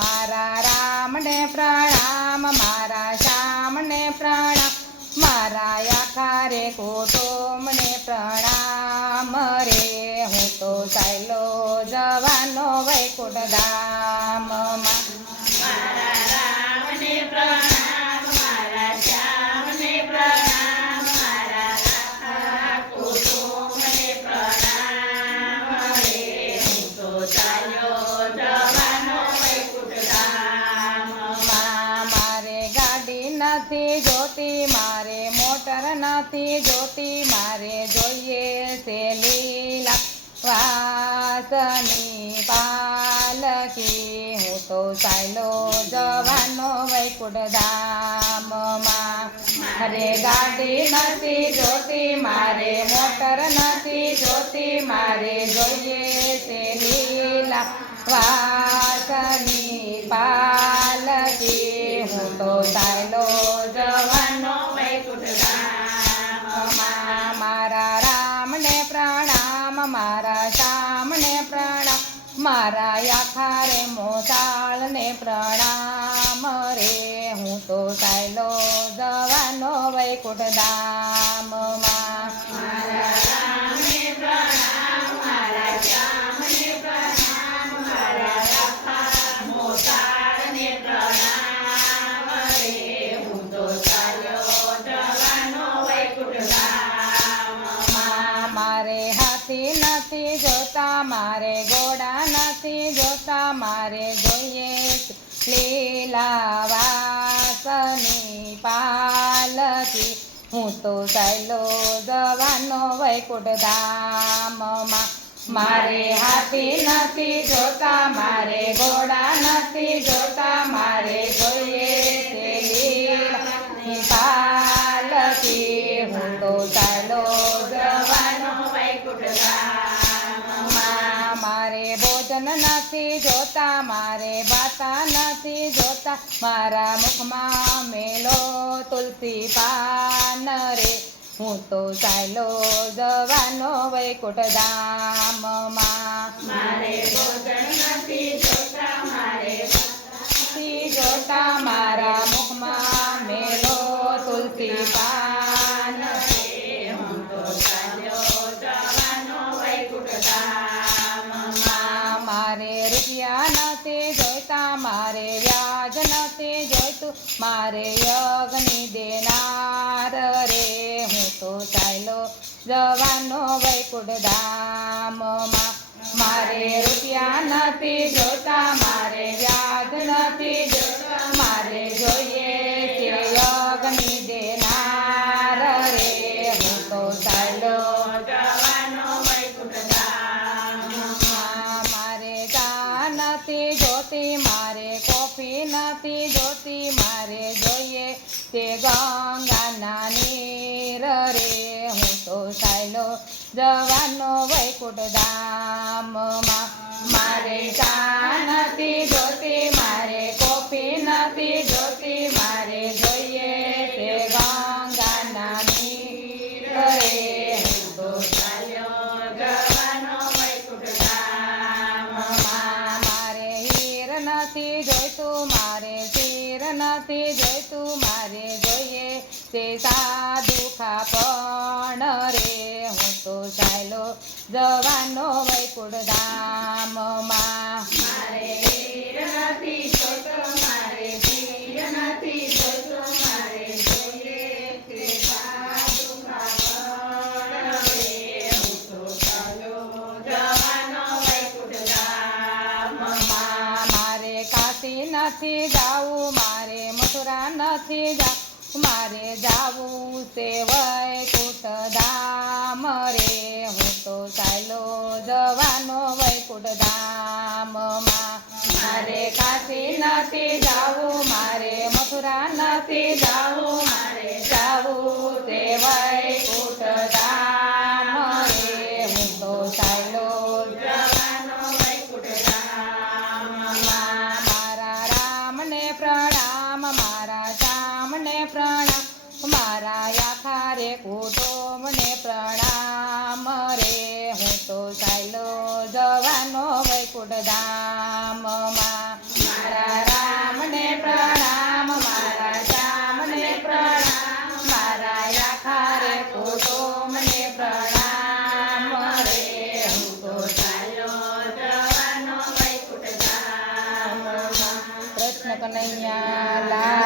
મારા રામને પ્રણામ, મારા શ્યામને પ્રણામ, મારા આખા રે કુટુંબને પ્રણામ રે. હું તો ચાલ્યો જવાનો વૈકુંઠ ધામમાં. મારા રામને પ્રણામ, મારા શ્યામને પ્રણામ, મારા આખા કુટુંબને પ્રણામ રે. હું તો ચાલ્યો જવાનો વૈકુંઠ ધામમાં. મારે ગાડી નથી જોતી, મારે મોટર નથી જોતી, મારે જોઈએ છે લીલા વાસની પાલકી. હું તો ચાલ્યો જવાનો વૈકુંઠ ધામમાં. મારે ગાડી નથી જોતી, મારે મોટર નથી જોતી, મારે જોઈએ છે લીલા વાસની પાલકી. હું તો ચાલ્યો જવાનો વૈકુંઠ ધામમાં. મારા રામને પ્રણામ, મારા શ્યામને પ્રણામ, મારા આખા રે મોતાળને પ્રણામ રે. હું તો ચાલ્યો જવાનો વૈકુંઠ ધામમાં. મારા રામને પ્રણામ, મારા શ્યામને પ્રણામ, મારા આખા મોતાળને પ્રણામ રે. હું તો ચાલ્યો જવાનો વૈકુંઠ ધામમાં. મારે હાથી નથી જોતા, મારે ઘોડા નથી જોતા, મારે જોઈએ લીલા વાસની પાલકી. હું તો ચાલ્યો જવાનો વૈકુંઠ ધામમાં. મારે હાથી નથી જોતા, મારે ઘોડા નથી જોતા, મારે જોઈએ છે લીલાની પાલકી. હું તો ચાલ્યો જવાનો વૈકુંઠ ધામમાં. મારે ભોજન નથી જોતા, મારે બાતા નથી જોતા, મારા મુખમાં મેલો તુલસી પાન રે. હું તો ચાલ્યો જવાનો વૈકુંઠ ધામમાં. મારે ભોજન નથી જોતા, મારે નથી જોતા, મારા મુખમાં મેલો તુલસી પાન રે. હું તો ચાલ્યો જવાનો વૈકુંઠ ધામમાં. મારે રૂપિયા નથી જોઈતા, મારે વ્યાજ નથી જોઈતું, મારે યજ્ઞ દેનાર રે. હું તો ચાલ્યો જવાનો વૈકુંઠ ધામમાં. મારે રૂપિયા નથી જોતા, મારે વ્યાજ નથી જોતા, મારે જોઈએ છે યજ્ઞ દેનાર રે. હું તો ચાલ્યો જવાનો વૈકુંઠ ધામમાં. મારે ચા નથી જોતી, મારે કોફી નથી જોતી, મારે જોઈએ તે ગંગાના નીર રે. હું તો ચાલ્યો જવાનો વૈકુંઠ ધામમાં. મારે ચા નથી જોતી, મારે કોફી નથી જોતી, મારે જોઈએ તે ગંગાના નીર રે. હું તો ચાલ્યો જવાનો વૈકુંઠ ધામમાં. મારે હીર નથી જોઈતું, મારે શીર નથી જોઈતું, મારે જોઈએ તે સાધુ ખાપણ રે. હું તો ચાલ્યો જવાનો વૈકુંઠ ધામમાં. મારે હીર નથી જોતો, મારે હીર નથી જોતો, મારે જોઈએ તે સાધુ ખાપણ રે. હું તો ચાલ્યો જવાનો વૈકુંઠ ધામમાં. મારે કાશી નથી જાવું, મારે મથુરા નથી જાવું, મારે જાવું છે વૈકુંઠ ધામ રે. હું તો ચાલ્યો જવાનો વૈકુંઠ ધામમાં. મારે કાશી નથી જાવું, મારે મથુરા નથી જાવું, મારે જાવું તે વૈકુંઠ ધામ રે. હું તો ચાલ્યો જવાનો વૈકુંઠ ધામમાં. મારા રામને પ્રણામ, મારા શ્યામને પ્રણામ, મારા આખા રે કુટુંબને પ્રણામ રે. હું તો ચાલ્યો જવાનો વૈકુંઠ ધામમાં. મારા રે હું તો ચાલ્યો જવાનો વૈકુંઠ ધામમાં. કૃષ્ણ કનૈયા લાલ